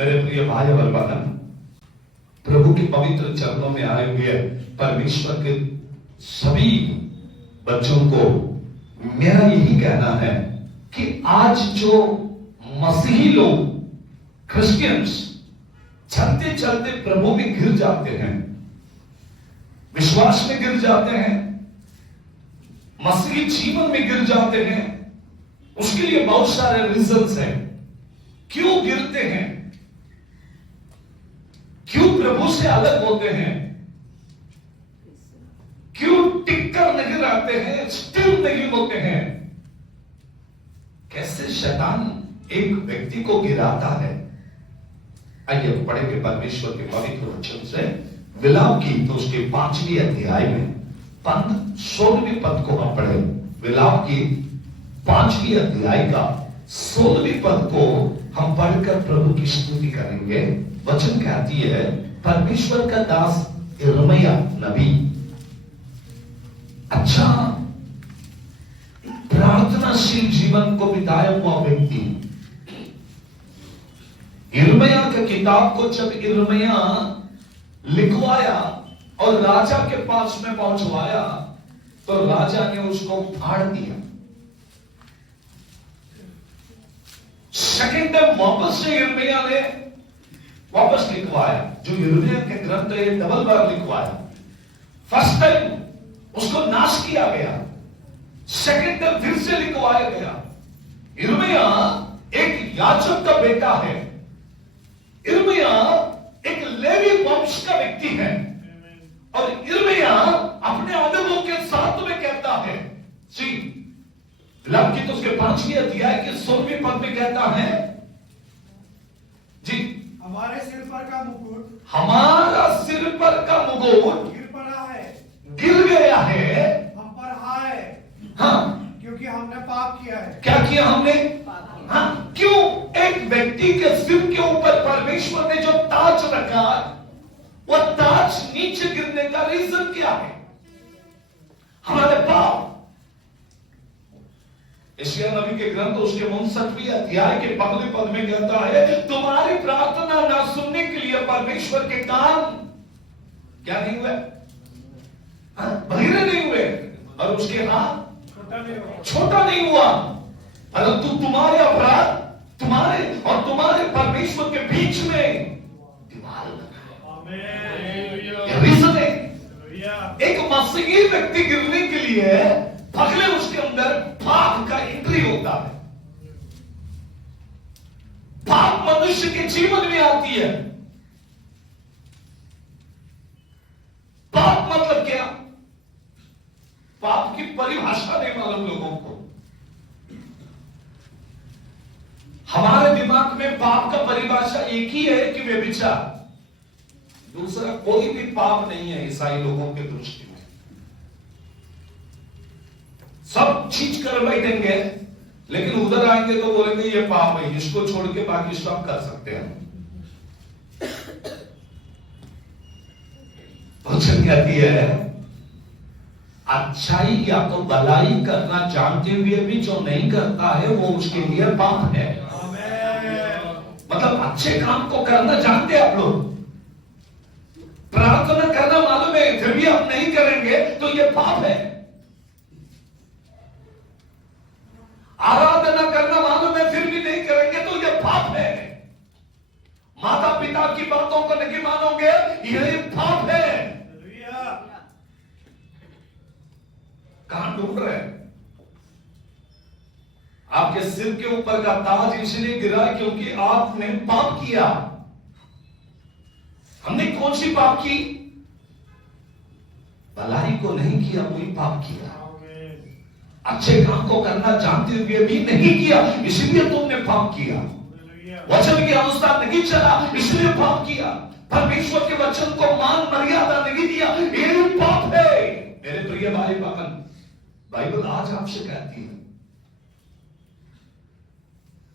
मेरे प्रिय भाई और बहन, प्रभु के पवित्र चरणों में आए हुए परमेश्वर के सभी बच्चों को मेरा यही कहना है कि आज जो मसीही लोग क्रिश्चियंस चलते चलते प्रभु में गिर जाते हैं, विश्वास में गिर जाते हैं, मसीही जीवन में गिर जाते हैं, उसके लिए बहुत सारे रीजंस हैं। क्यों गिरते हैं, क्यों प्रभु से अलग होते हैं, क्यों टिककर नहीं रहते हैं, स्थिर नहीं होते हैं, कैसे शैतान एक व्यक्ति को गिराता है। आइए पढ़ेंगे परमेश्वर के पवित्र वचन से विलाप की तो उसके 5वीं अध्याय में 16वें पद को हम पढ़े। विलाप की 5वीं अध्याय का 16वें पद को हम पढ़कर प्रभु की स्तुति करेंगे। वचन कहती है, परमेश्वर का दास यिर्मयाह नबी, अच्छा प्रार्थनाशील जीवन को बिताया हुआ व्यक्ति, यिर्मयाह के किताब को जब यिर्मयाह लिखवाया और राजा के पास में पहुंचवाया तो राजा ने उसको फाड़ दिया। सेकेंड टाइम वापस से यिर्मयाह ने वापस लिखवाया। जो यिर्मयाह के ग्रंथ है डबल बार लिखवाया। फर्स्ट टाइम उसको नाश किया गया, सेकेंड टाइम फिर से लिखवाया गया। यिर्मयाह एक याजक का बेटा है, यिर्मयाह एक लेवी वंश का व्यक्ति है और यिर्मयाह अपने अनुभव के साथ में कहता है, सी विलाप की तो उसके 5वीं अध्याय के 16वें पद में कहता है जी, हमारे सिर पर का मुकुट, हमारा सिर पर का मुकुट गिर पड़ा है, गिर गया है, हम पर हाय, हाँ, क्योंकि हमने पाप किया है। क्या किया हमने? हाँ, क्यों? एक व्यक्ति के सिर के ऊपर परमेश्वर ने जो ताज रखा, वह ताज नीचे गिरने का रीजन क्या है? हमारे पाप। यशायाह नबी के ग्रंथ उसके 59वें अध्याय के पहले पद में कहता है, तुम्हारी प्रार्थना ना सुनने के लिए परमेश्वर के कान क्या नहीं हुए? बहिरे नहीं हुए और उसके हाथ छोटा नहीं हुआ, परंतु तुम्हारे अपराध, तुम्हारे और तुम्हारे परमेश्वर के बीच में दीवार लगा। रीजन है, एक मसीही व्यक्ति गिरने के लिए पहले उसके अंदर पाप का एंट्री होता है। पाप मनुष्य के जीवन में आती है। पाप मतलब क्या? पाप की परिभाषा नहीं मालूम लोगों को। हमारे दिमाग में पाप का परिभाषा एक ही है कि व्यभिचार, दूसरा कोई भी पाप नहीं है ईसाई लोगों के दृष्टि में। सब चीज कर बैठेंगे लेकिन उधर आएंगे तो बोलेंगे ये पाप है, इसको छोड़ के बाकी सब कर सकते हैं। वचन कहती है, अच्छाई या तो भलाई करना जानते हुए भी जो नहीं करता है वो उसके लिए पाप है। मतलब अच्छे काम को करना जानते आप लोग, प्रार्थना करना मालूम है फिर भी आप नहीं करेंगे तो ये पाप है। आराधना करना मालूम है फिर भी नहीं करेंगे तो ये पाप है। माता पिता की बातों को नहीं मानोगे ये पाप है। कहां ढूंढ रहे हैं? आपके सिर के ऊपर का ताज इसलिए गिरा क्योंकि आपने पाप किया। हमने कौन सी पाप की? भलाई को नहीं किया, वही पाप किया। अच्छे काम को करना जानते हुए भी नहीं किया, इसलिए तुमने पाप किया। वचन के अनुसार नहीं चला, इसलिए पाप किया। परमेश्वर के वचन को मान मर्यादा नहीं दिया, ये पाप है। मेरे प्रिय भाई बहन, बाइबल आज आपसे कहती है,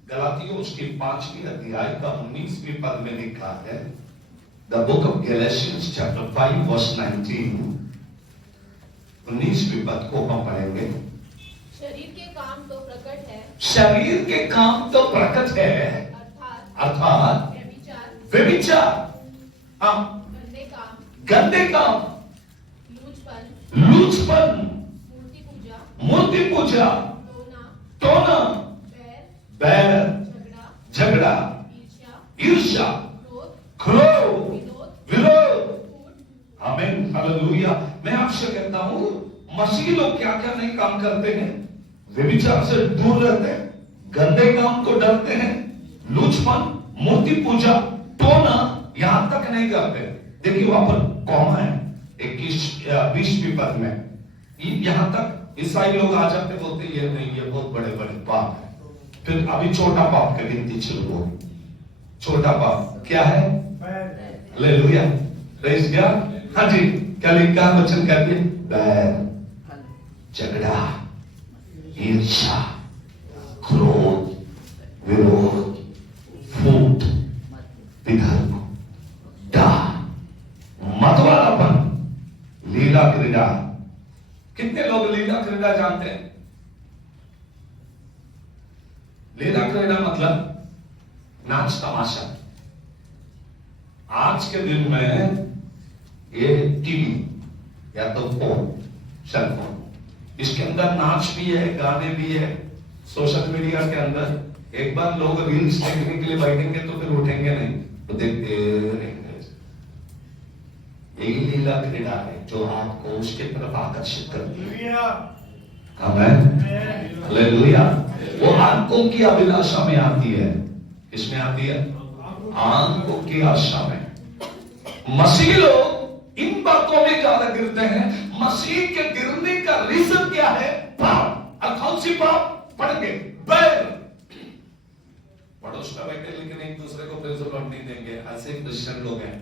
गलातियों उसके 5वीं अध्याय का 19वें पद में लिखा है, the book of Galatians chapter 5 verse 19, 19वें पद को हम पढ़ेंगे। शरीर के काम तो प्रकट है, शरीर के काम तो प्रकट है, अर्थात व्यभिचार, हाँ, गंदे काम, गंदे काम, लूचपन, लूचपन, मूर्ति मूर्ति पूजा, पूजा, टोना, टोना, बैर, बैर, झगड़ा, झगड़ा, ईर्ष्या, ईर्ष्या, क्रोध, क्रोध, विनोद, विरोध। कूट, आमीन, हालेलुया। मैं आपसे कहता हूं, मसीही लोग क्या क्या नहीं काम करते हैं? व्यभिचार से दूर रहते हैं, गंदे काम को डरते हैं, लूचपन, मूर्ति पूजा, टोना यहां तक नहीं करते। देखिए वहां पर कौमा है 21-20 पद में, यहां तक ईसाई लोग आ जाते, बोलते ये नहीं, ये बहुत बड़े बड़े पाप है। फिर अभी छोटा पाप की गिनती शुरू हो। छोटा पाप क्या है? Hallelujah, praise God. हाँ जी, क्या लिखा वचन? कहते बैर, झगड़ा, ईर्ष्या, क्रोध, विरोध, फूट, विधर्म, डाह, मतवालापन, लीला क्रीड़ा। कितने लोग लीला क्रीड़ा जानते हैं? लीला क्रीड़ा मतलब नाच तमाशा। आज के दिन में ये टीवी या तो फोन, सेल फोन, इसके अंदर नाच भी है, गाने भी है। सोशल मीडिया के अंदर एक बार लोग रील्स देखने के लिए बैठेंगे तो फिर उठेंगे नहीं, तो देखते रहेंगे। यही लीला क्रीड़ा है जो आपको उसके तरफ आकर्षित करती है। आमीन, हालेलुया। वो आंखों की अभिलाषा में आती है। किसमें आती है? आंखों की आशा में। मसीह लोग इन बातों में ज्यादा गिरते हैं। मसीह के गिरने का रीजन क्या है? पाप। और कौन सी पाप? पढ़ेंगे बैर। पड़ोस में बैठे लेकिन एक दूसरे को फिर से लौट नहीं देंगे, ऐसे क्रिश्चियन लोग हैं।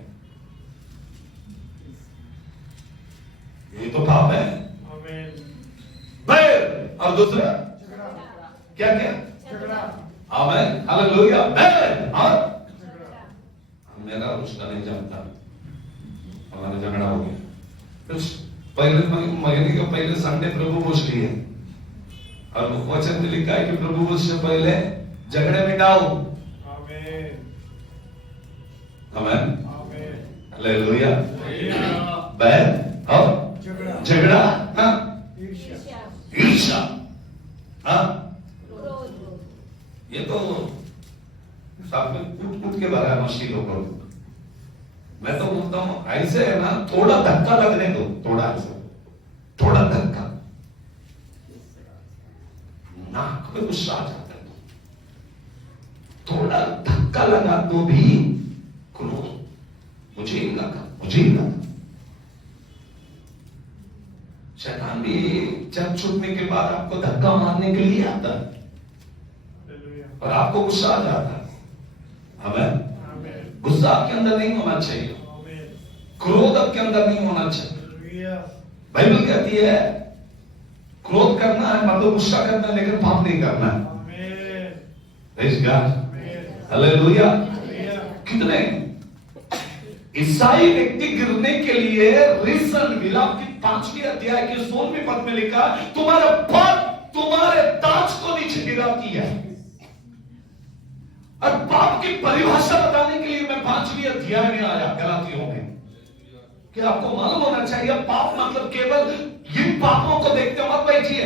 ये तो पाप है। बैर। और दूसरा क्या क्या? आमीन, हालेलुया। बैर और मेरा उसका नहीं जानता, हमारा झगड़ा हो गया। कुछ पहले महीने के पहले संडे प्रभु भोज लिए और वचन में लिखा है कि प्रभु भोज से पहले झगड़े मिटाओ। आमीन, हालेलुया। बैर और झगड़ा, हाँ, ईर्ष्या, हाँ, ये तो साथ में कूट के भरा है मसीह लोगों को। मैं तो बोलता हूं ऐसे है ना, थोड़ा धक्का लगने दो, थोड़ा ऐसा, थोड़ा धक्का, नाक में गुस्सा आ जाता है, थोड़ा धक्का लगा तो भी क्रोध, मुझे ही लगा, मुझे ही लगा। शैतान भी जब छूटने के बाद आपको धक्का मारने के लिए आता है और आपको गुस्सा आ जाता है। आमीन, गुस्सा आपके अंदर नहीं होना चाहिए, क्रोध आपके अंदर नहीं होना चाहिए। बाइबल कहती है क्रोध करना है मतलब गुस्सा करना है, लेकिन पाप नहीं करना है। Praise God, hallelujah. कितने ईसाई व्यक्ति गिरने के लिए रीजन विलाप की 5वीं अध्याय के 16वें पद में लिखा, तुम्हारा पाप तुम्हारे ताज को नीचे गिराती है। और पाप की परिभाषा बताने के लिए मैं 5वीं अध्याय में आया गलातियों में, कि आपको मालूम होना चाहिए पाप मतलब केवल इन पापों को देखते मत बैठिए।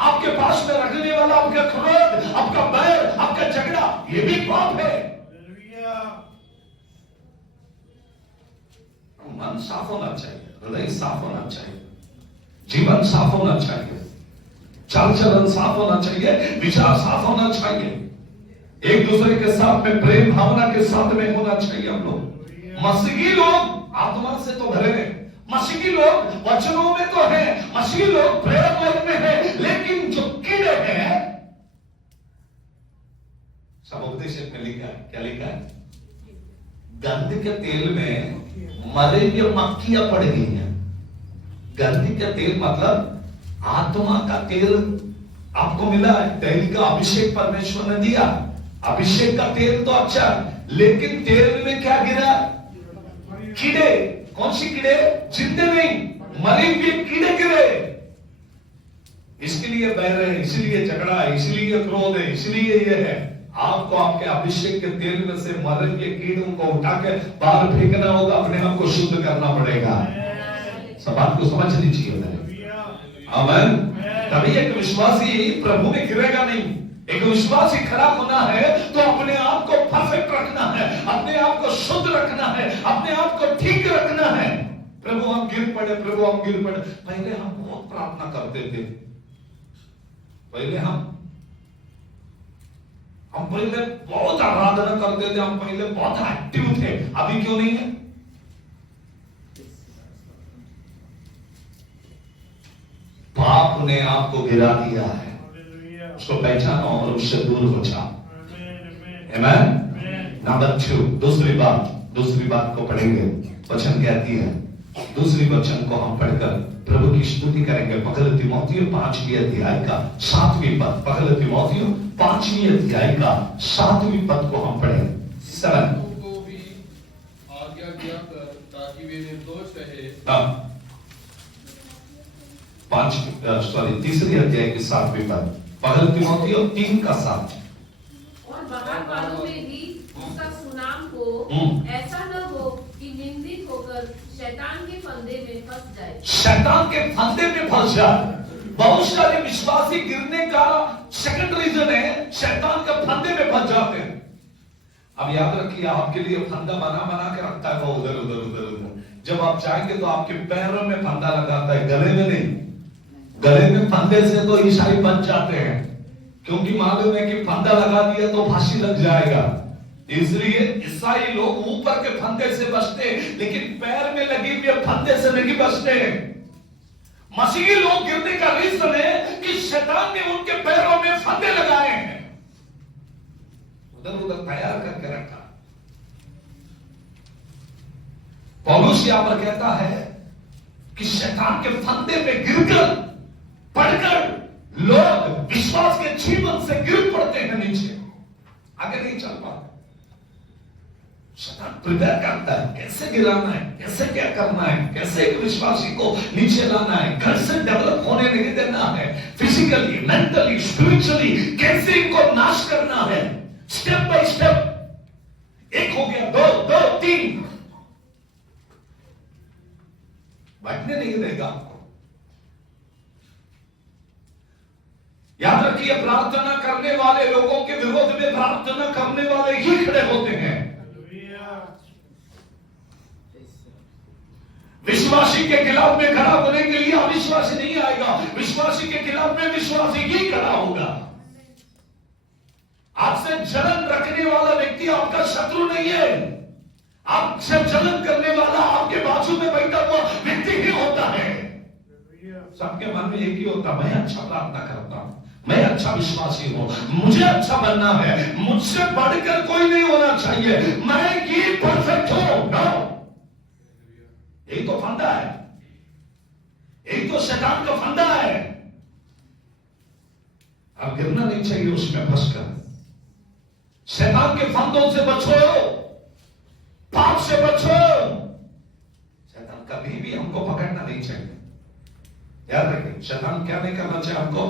आपके पास में रखने वाला आपका क्रोध, आपका बैर, आपका झगड़ा, ये भी पाप है। मन साफ होना चाहिए, हृदय साफ होना चाहिए, जीवन साफ होना चाहिए, चाल चलन साफ होना चाहिए, विचार साफ होना चाहिए, एक दूसरे के साथ में प्रेम भावना के साथ में होना चाहिए। हम लोग मसीही लोग आत्मा से तो भरे हैं, मसीही लोग वचनों में तो हैं, मसीही लोग प्रेरक वर्ग में हैं, लेकिन जो कीड़े हैं सब उपदेश में लिखा है। क्या लिखा है? गंध के तेल में मरे हुए मक्खियां पड़ गई हैं। गंध का तेल मतलब आत्मा का तेल आपको मिला है, तेल का अभिषेक परमेश्वर ने दिया। अभिषेक का तेल तो अच्छा, लेकिन तेल में क्या गिरा? कीड़े। कौन सी कीड़े? जिंदे नहीं, मरे हुए कीड़े गिरे। इसके लिए बैर है, इसीलिए झगड़ा है, इसीलिए क्रोध है, इसीलिए ये है। आपको आपके अभिषेक के तेल में से मरण के कीड़ों को उठा के बाहर फेंकना होगा, अपने आप को शुद्ध करना पड़ेगा। सब बात को समझनी चाहिए मैंने। आमीन। तभी एक विश्वासी प्रभु में गिरेगा नहीं। एक विश्वासी खड़ा होना है तो अपने आप को परफेक्ट रखना है, अपने आप को शुद्ध रखना है, अपने आप को ठीक रखना है। प्रभु हम गिर पड़े, प्रभु हम गिर पड़े। पहले हम बहुत प्रार्थना करते थे, पहले हम पहले बहुत आराधना करते थे, हम पहले बहुत एक्टिव थे। अभी क्यों नहीं है? पाप ने आपको गिरा दिया है, उसको पहचानो और उससे दूर हो जाओ। आमीन। नंबर 2, दूसरी बात को पढ़ेंगे। वचन कहती है, दूसरी वचन को हम पढ़कर प्रभु की स्तुति करेंगे। पहले तीमुथियुस 5वें अध्याय का 7वें पद, पहले तीमुथियुस 5वें अध्याय का 7वें पद को हम पढ़ें। 7 को भी आज्ञा दिया कर ताकि वे निर्दोष रहे। तीसरी अध्याय के 7वें पद, पहले तीमुथियुस 3 का 7। और बाहर वालों में भी उसका सुनाम हो, ऐसा न हो कि निंदित होकर शैतान के फंदे में फंस जाए। शैतान के फंदे में फंस जाए। बहुत सारे विश्वासी गिरने का सेकंड रीजन है, शैतान के फंदे में फंस जाते हैं। अब याद रखिए, आपके लिए फंदा बना के रखता है वो उधर उधर उधर उधर। जब आप जाएंगे तो आपके पैरों में फंदा लगाता है, गले में नहीं। गले में फंदे से तो ईसाई बच जाते हैं, क्योंकि मालूम है कि फंदा लगा दिया तो फांसी लग जाएगा। इसलिए ईसाई लोग ऊपर के फंदे से बचते, लेकिन पैर में लगी हुई फंदे से नहीं बचते। मसीही लोग गिरने का रीजन है कि शैतान ने उनके पैरों में फंदे लगाए हैं, उधर उधर तैयार करके रखा। पौलुस यहां पर कहता है कि शैतान के फंदे में गिरकर पढ़कर लोग विश्वास के जीवन से गिर पड़ते हैं नीचे, आगे नहीं चल पाते। शैतान प्रिपेयर करता है, कैसे गिराना है, कैसे क्या करना है, कैसे एक विश्वासी को नीचे लाना है, कैसे डेवलप होने नहीं देना है, फिजिकली, मेंटली, स्पिरिचुअली कैसे इनको नाश करना है, स्टेप बाय स्टेप। एक हो गया, दो, 3, बैठने नहीं देगा आपको। याद रखिए, प्रार्थना करने वाले लोगों के विरोध में प्रार्थना करने वाले ही खड़े होते हैं। विश्वासी के खिलाफ में खड़ा होने के लिए अविश्वासी नहीं आएगा, विश्वासी के खिलाफ में विश्वासी ही खड़ा होगा। आपसे जलन रखने वाला व्यक्ति आपका शत्रु नहीं है, आपसे जलन करने वाला आपके बाजू में बैठा हुआ व्यक्ति ही होता है। सबके मन में एक ही होता, मैं अच्छा प्रार्थना करता हूं, मैं अच्छा विश्वासी हूं, मुझे अच्छा बनना है, मुझसे बढ़कर कोई नहीं होना चाहिए, मैं ही परफेक्ट हूं। नो, यही तो फंदा है, यही तो शैतान का फंदा है। अब गिरना नहीं चाहिए उसमें फंसकर। शैतान के फंदों से बचो, पाप से बचो। शैतान कभी भी हमको पकड़ना नहीं चाहिए। याद रखिए, शैतान क्या नहीं करना चाहिए हमको,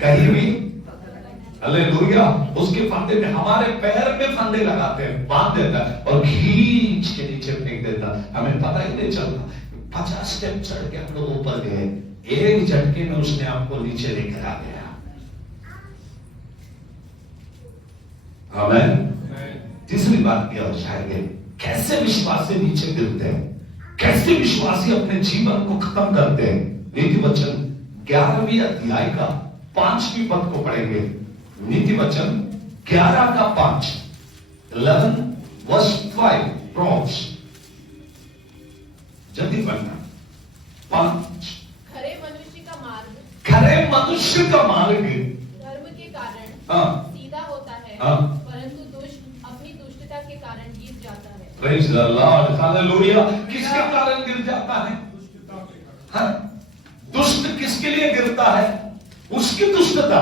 कहीं भी। हालेलुया। उसके फंदे में, हमारे पैर में फंदे लगाते हैं, बांध देता है और खींच के नीचे फेंक देता, हमें पता ही नहीं चलता। 50 स्टेप चढ़ के हम लोग ऊपर गए, एक झटके में उसने आपको नीचे लेकर आ गया। आमीन। तीसरी बात क्या हो जाएगी, कैसे विश्वासी नीचे गिरते हैं, कैसे विश्वासी अपने जीवन को खत्म करते हैं। नीति वचन 11वें अध्याय का 5वें पद को पढ़ेंगे। नीति वचन 11 का 5, 11 वर्स 5, प्रॉब्स, जल्दी पढ़ना। 5, खरे मनुष्य का मार्ग, खरे मनुष्य का मार्ग धर्म के कारण सीधा होता है, परंतु दुष्ट अपनी दुष्टता के कारण गिर जाता है। Praise the Lord, hallelujah. किसके कारण गिर जाता है? दुष्ट किसके लिए गिरता है? उसकी दुष्टता।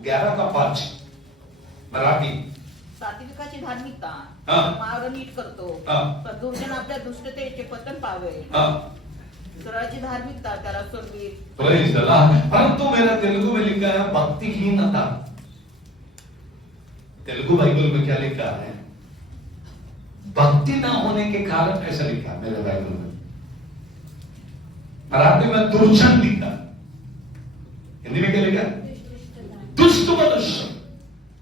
11 का 5 मराठी। सात्विकाची धार्मिकता हा. मार्ग नीट करतो, हा. पण दुर्जन आपल्या दुष्टतेचे पतन पावे. सरळची धार्मिकता त्याला सोडवी. Praise the Lord. परंतु मेरा तेलुगु में लिखा है भक्तिहीनता. तेलुगु बाइबल में क्या लिखा है? भक्ति ना होने के कारण ऐसा लिखा मेरे बाइबल में. मराठी में दुर्जन लिखा. हिंदी में क्या लिखा? दुष्ट मनुष्य.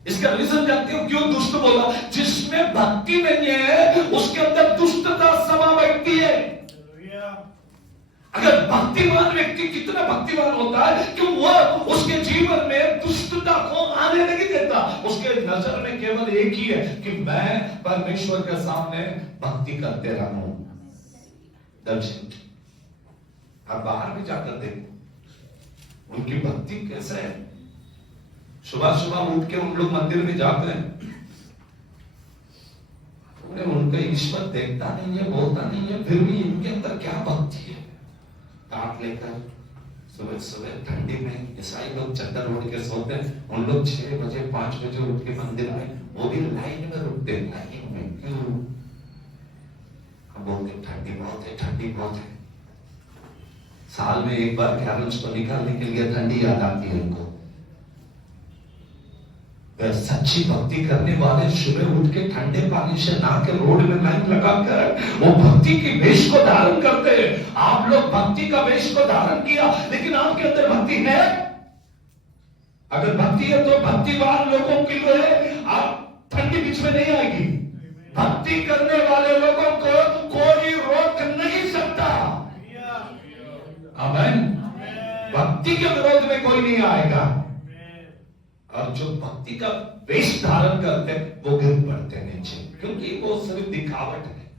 इसका रीजन जानते हो क्यों दुष्ट बोला? जिसमें भक्ति नहीं है उसके अंदर दुष्टता समा बैठती है. अगर भक्तिमान व्यक्ति कितना भक्तिमान होता है कि वह उसके जीवन में दुष्टता को आने नहीं देता. उसके नजर में केवल एक ही है कि मैं परमेश्वर के सामने भक्ति करते रहूं. दर्शन आप बाहर भी जाकर देखो उनकी भक्ति कैसे है. सुबह सुबह उठ के उन लोग मंदिर में जाते हैं. उनका ईश्वर देखता नहीं है, बोलता नहीं है, फिर भी इनके अंदर क्या भक्ति है. ताक लेकर सुबह सुबह ठंडी में ईसाई लोग चद्दर ओढ़ के सोते हैं. उन लोग 6 बजे 5 बजे उठ के मंदिर में, वो भी लाइन में रुकते हैं. लाइन में क्यों? हम बोलते ठंडी बहुत है, ठंडी बहुत है. साल में एक बार कैरल्स को निकालने के लिए ठंडी याद आती है उनको. सच्ची भक्ति करने वाले सुबह उठ के ठंडे पानी से नहा के रोड में लाइन लगाकर वो भक्ति की वेश को धारण करते हैं. आप लोग भक्ति का वेश को धारण किया लेकिन आपके अंदर भक्ति है? अगर भक्ति है तो भक्तिवान लोगों के लिए आप ठंडी बीच में नहीं आएगी. भक्ति करने वाले लोगों को कोई रोक नहीं सकता. आमीन. भक्ति के विरोध में कोई नहीं आएगा. और जो भक्ति का वेश धारण करते वो गिर पड़ते नीचे, क्योंकि वो सिर्फ दिखावट है.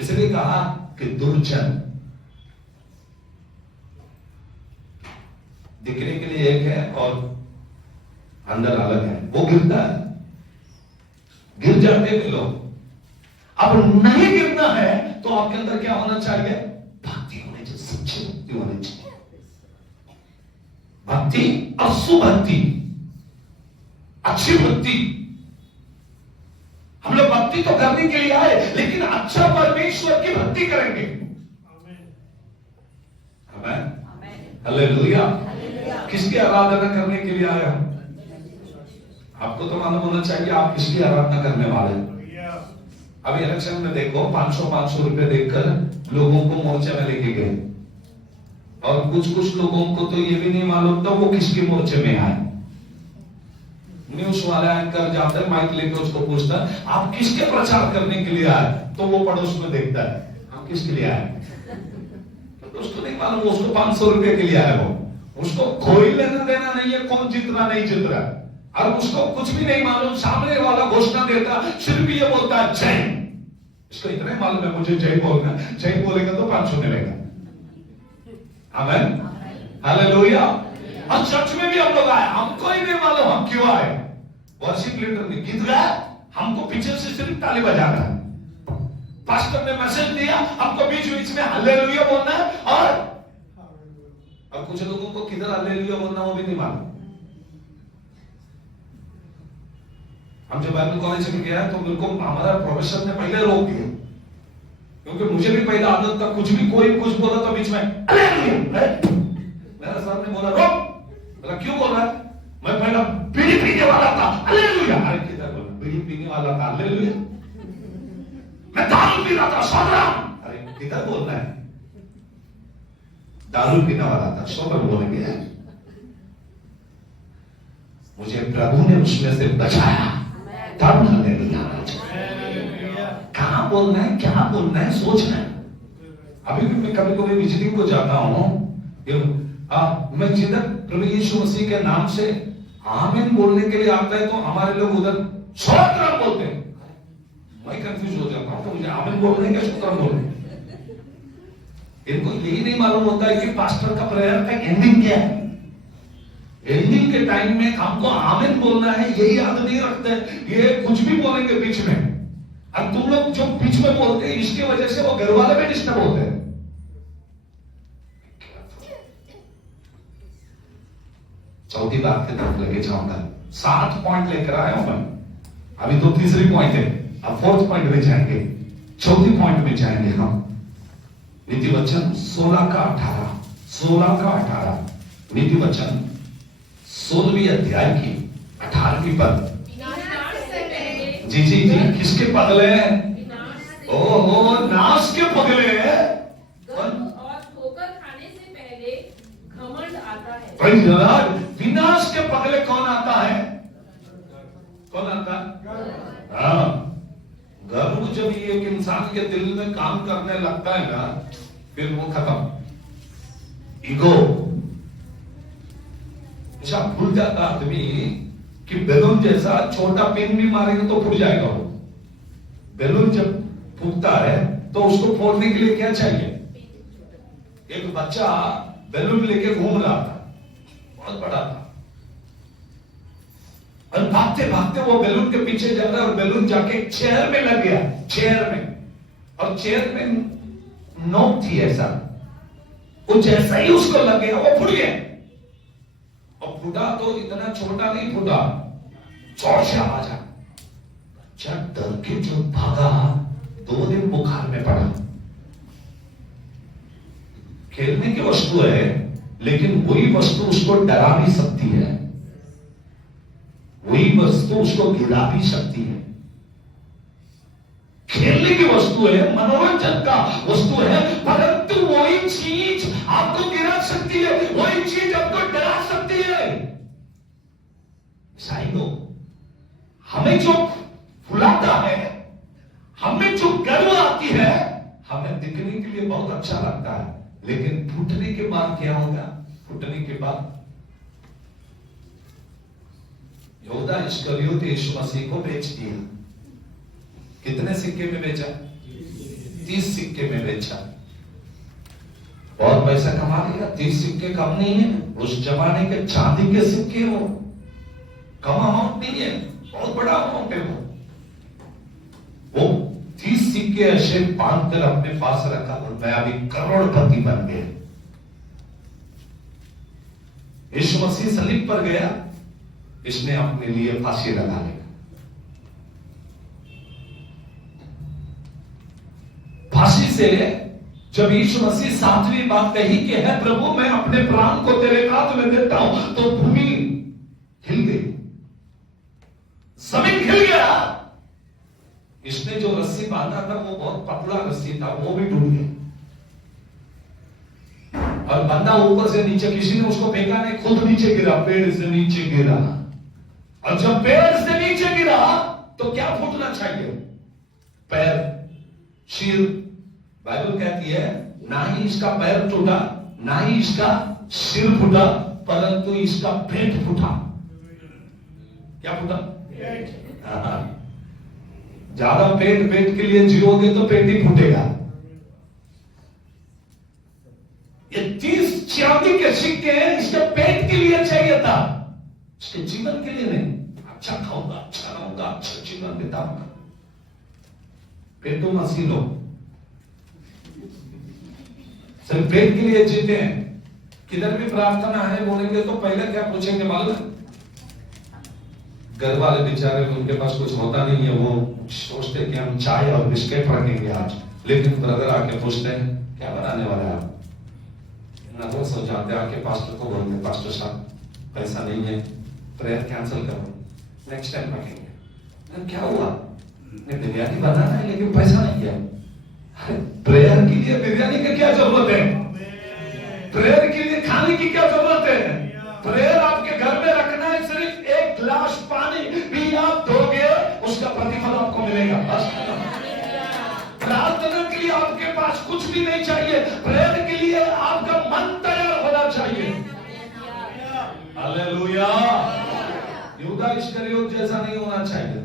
इसलिए कहा कि दुर्जन दिखने के लिए एक है और अंदर अलग है. वो गिरता है, गिर जाते हैं लोग. अब नहीं गिरना है तो आपके अंदर क्या होना चाहिए? भक्ति होनी चाहिए. सच्ची भक्ति होनी चाहिए. भक्ति असुभक्ति, अच्छी भक्ति. हम लोग भक्ति तो करने के लिए आए लेकिन अच्छा परमेश्वर की भक्ति करेंगे. आमीन. हालेलुया. किसकी आराधना करने के लिए आए हम? आपको तो मालूम होना चाहिए आप किसकी आराधना करने वाले हैं. अभी इलेक्शन में देखो 500 रुपए देकर लोगों को मोर्चे में लेके गए और कुछ लोगों को तो ये भी नहीं मालूम था वो किसके मोर्चे में आए. न्यूज वाला एंकर जाता है माइक लेकर उसको पूछता है आप किसके प्रचार करने के लिए आए, तो वो पड़ोस में देखता है हम किसके लिए आए. तो उसको नहीं मालूम उसको 500 रुपए के लिए आया. वो उसको कोई लेना देना नहीं है कौन जीत रहा नहीं जीत रहा, और उसको कुछ भी नहीं मालूम. सामने वाला घोषणा देता सिर्फ ये बोलता है जय. इसको इतना मालूम है मुझे जय बोलना, जय बोलेगा तो 500 मिलेगा. आमीन. हालेलुया. और चर्च में भी हम लोग आए, हमको ही नहीं मालूम हम क्यों आए. वर्शिप लीडर ने गीत गाया, हमको पीछे से सिर्फ ताली बजाना है. पास्टर ने मैसेज दिया, हमको बीच बीच में हालेलुया बोलना है. और कुछ लोगों को किधर हालेलुया बोलना वो भी नहीं मालूम. हम जब बाइबल कॉलेज में गया तो मेरे को हमारा प्रोफेसर ने पहले रोक दिया, क्योंकि मुझे भी पहले आदत था कुछ भी कोई कुछ बोला तो बीच में हालेलुया. मेरा सर ने बोला रोक. बोला क्यों बोल रहा है? मैं पहला बीड़ी पीने वाला था हालेलुया. अरे किधर बोला बीड़ी पीने वाला था हालेलुया. मैं दारू पी रहा था सोबराम. अरे किधर बोलना है? दारू पीने वाला था सोबर बोलेंगे. मुझे प्रभु ने उसमें से बचाया तब हालेलुया. कहां बोलना है क्या बोलना है सोचना है. अभी भी मैं कभी कभी विजिटिंग को जाता हूं, मैं जिधर प्रभु यीशु मसीह के नाम से आमीन बोलने के लिए आता है तो हमारे लोग उधर स्तोत्रम बोलते हैं. मैं कंफ्यूज हो जाता हूं तो मुझे आमीन बोलने क्या स्तोत्रम बोलने. इनको यही नहीं मालूम होता है कि पास्टर का प्रेयर का एंडिंग क्या है. एंडिंग के टाइम में हमको आमीन बोलना है यही याद नहीं रखते. ये कुछ भी बोलेंगे बीच में, और तुम लोग जो बीच में बोलते हैं इसकी वजह से वो घर वाले भी डिस्टर्ब होते हैं. चौथी बात की तरफ लेके जाऊंगा. 7 पॉइंट लेकर आया हूं मैं. अभी तो तीसरी पॉइंट है, अब 4th पॉइंट में जाएंगे, चौथी पॉइंट में जाएंगे हम. नीति वचन 16 का 18 नीति वचन 16वीं अध्याय की 18वीं पद। विनाश से पहले जी जी जी, किसके पगले? विनाश से ओहो, नाश के पगले। गर्व और ठोकर खाने से पहले घमंड आता है। Praise the Lord। विनाश के पगले कौन आता है? कौन आता है? हाँ, गर्व जब ये एक इंसान के दिल में काम करने लगता है ना, फिर वो खत्म। ईगो ऐसा भूल जाता आदमी कि बैलून जैसा छोटा पिन भी मारेंगे तो फूट जाएगा वो। बैलून जब फूटता है तो उसको फोड़ने के लिए क्या चाहिए? एक बच्चा बैलून लेके घूम रहा था, बहुत बड़ा था, और भागते भागते वो बैलून के पीछे जा रहा है और बैलून जाके एक चेयर में लग गया, चेयर में, और चेयर में नोक थी ऐसा, वो जैसा ही उसको लग गया वो फूट गया। और फूटा तो इतना छोटा नहीं फूटा, जोर से आवाज आ। बच्चा डर के जो भागा, 2 दिन बुखार में पड़ा। खेलने की वस्तु है, लेकिन वही वस्तु उसको डरा भी सकती है, वही वस्तु उसको गिरा भी सकती है। खेलने की वस्तु है, मनोरंजन का वस्तु है, परंतु वही चीज आपको गिरा सकती है, वही चीज आपको डरा सकती है। साइनो, हमें जो फुलाता है, हमें जो गर्व आती है, हमें दिखने के लिए बहुत अच्छा लगता है, लेकिन फूटने के बाद क्या होगा? फूटने के बाद यहूदा इस्करियोत यीशु मसीह को बेच दिया। कितने सिक्के में बेचा? 30 सिक्के में बेचा। बहुत पैसा कमा लिया। 30 सिक्के कम नहीं है, उस जमाने के चांदी के सिक्के हो, कम अमाउंट नहीं है, बहुत बड़ा अमाउंट है वो 30 सिक्के ऐसे बांध कर अपने पास रखा और मैं अभी करोड़पति बन गया। यीशु मसीह सलीब पर गया, इसने अपने लिए फांसी लगा लिया। फांसी से जब यीशु मसीह 7वीं बात कही कि है प्रभु मैं अपने प्राण को तेरे हाथ में देता हूं, तो भूमि हिल गई, जमीन हिल गया। इसने जो रस्सी बांधा था वो बहुत पतला रस्सी था, वो भी टूट गया। और बंदा ऊपर से नीचे, किसी ने उसको फेंका नहीं, खुद नीचे गिरा, पेड़ से नीचे गिरा। और जब पेड़ से नीचे गिरा तो क्या फूटना चाहिए? पैर, सिर। बाइबल कहती है ना ही इसका पैर टूटा, ना ही इसका सिर फूटा, परंतु इसका पेट फूटा। क्या फूटा? ज्यादा पेट के लिए जियोगे तो पेट ही फूटेगा। ये 30 चांदी के सिक्के इसके पेट के लिए चाहिए था, इसके जीवन के लिए नहीं। अच्छा खाऊंगा, अच्छा रहूंगा, अच्छा जीवन बिताऊंगा। पेटो मसी लो, सिर्फ पेट के लिए जीते हैं। किधर भी प्रार्थना है बोलेंगे तो पहले क्या पूछेंगे मालूम है? घर वाले बेचारे, उनके पास कुछ होता नहीं है, वो सोचते कि हम चाय और बिस्किट रखेंगे आज, लेकिन ब्रदर आके पूछते हैं क्या बनाने वाले आप? ना वो सो जाते आके पास्टर को बोलते पास्टर साहब पैसा नहीं है, प्रेयर कैंसिल करो, नेक्स्ट टाइम रखेंगे। क्या हुआ? बिरयानी बनाना है लेकिन पैसा नहीं है। प्रेयर के लिए बिरयानी की क्या जरूरत है? प्रेयर के लिए खाने की क्या जरूरत है? प्रेयर आपके घर में रखना है, सिर्फ एक गिलास पानी भी आप दोगे उसका प्रतिफल आपको मिलेगा। बस प्रार्थना के लिए आपके पास कुछ भी नहीं चाहिए, प्रेयर के लिए आपका मन तैयार होना चाहिए। हालेलुया। यहूदा इस्करियोत जैसा नहीं होना चाहिए,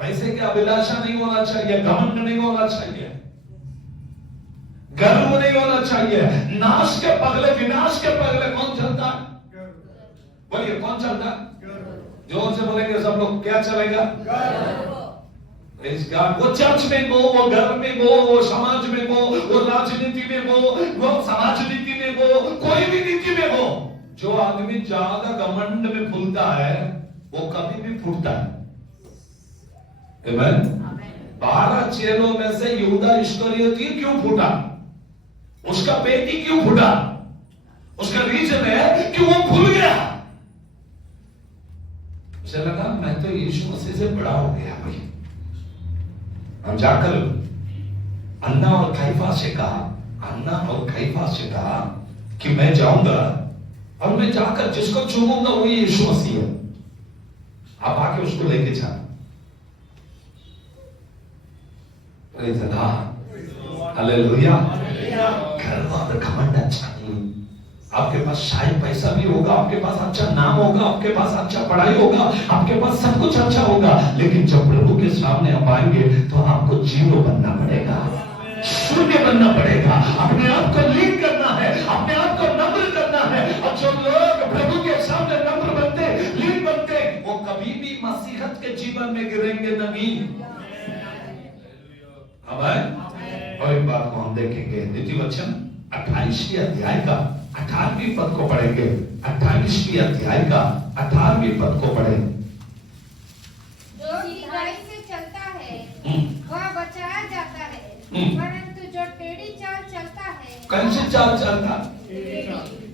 पैसे की अभिलाषा नहीं होना चाहिए, घमंड नहीं होना चाहिए, गर्व नहीं होना चाहिए। नाश के पगले, विनाश के पगले कौन चलता है? बोलिए कौन चलता? जोर से बोलेंगे सब लोग, क्या चलेगा? वो चर्च में हो, वो घर में हो, वो समाज में हो, वो राजनीति में हो, वो समाज नीति में हो, कोई भी नीति में हो, जो आदमी ज्यादा घमंड में फूलता है वो कभी भी फूटता है। Amen? 12 चेलों में से यहूदा इस्करियोती क्यों फूटा? उसका पेटी क्यों फूटा? उसका रीजन है कि वो भूल गया। उसे लगा मैं तो यीशु मसीह से बड़ा हो गया भाई। हम जाकर अन्ना और कैफा से कहा कि मैं जाऊंगा और मैं जाकर जिसको चूमूंगा वही यीशु मसीह है, आप आके उसको लेके जा। हालेलुया। गर्व और घमंड अच्छा नहीं। आपके पास शायद पैसा भी होगा, आपके पास अच्छा नाम होगा, आपके पास अच्छा पढ़ाई होगा, आपके पास सब कुछ अच्छा होगा, लेकिन जब प्रभु के सामने आप आएंगे तो आपको जीरो बनना पड़ेगा, शून्य बनना पड़ेगा। अपने आप को लीन करना है, अपने आप को नम्र करना है। और जो लोग प्रभु के सामने नम्र बनते, लीन बनते, वो कभी भी मसीहत के जीवन में गिरेंगे नहीं। और एक बात को हम देखेंगे, द्वितीय वचन 28वें अध्याय का 18वें पद को पढ़ेंगे। 28वें अध्याय का 18वें पद को पढ़े। जो सीधाई से चलता है वह बचाया जाता है, परंतु जो टेढ़ी चाल चलता है, कौन सी चाल चलता?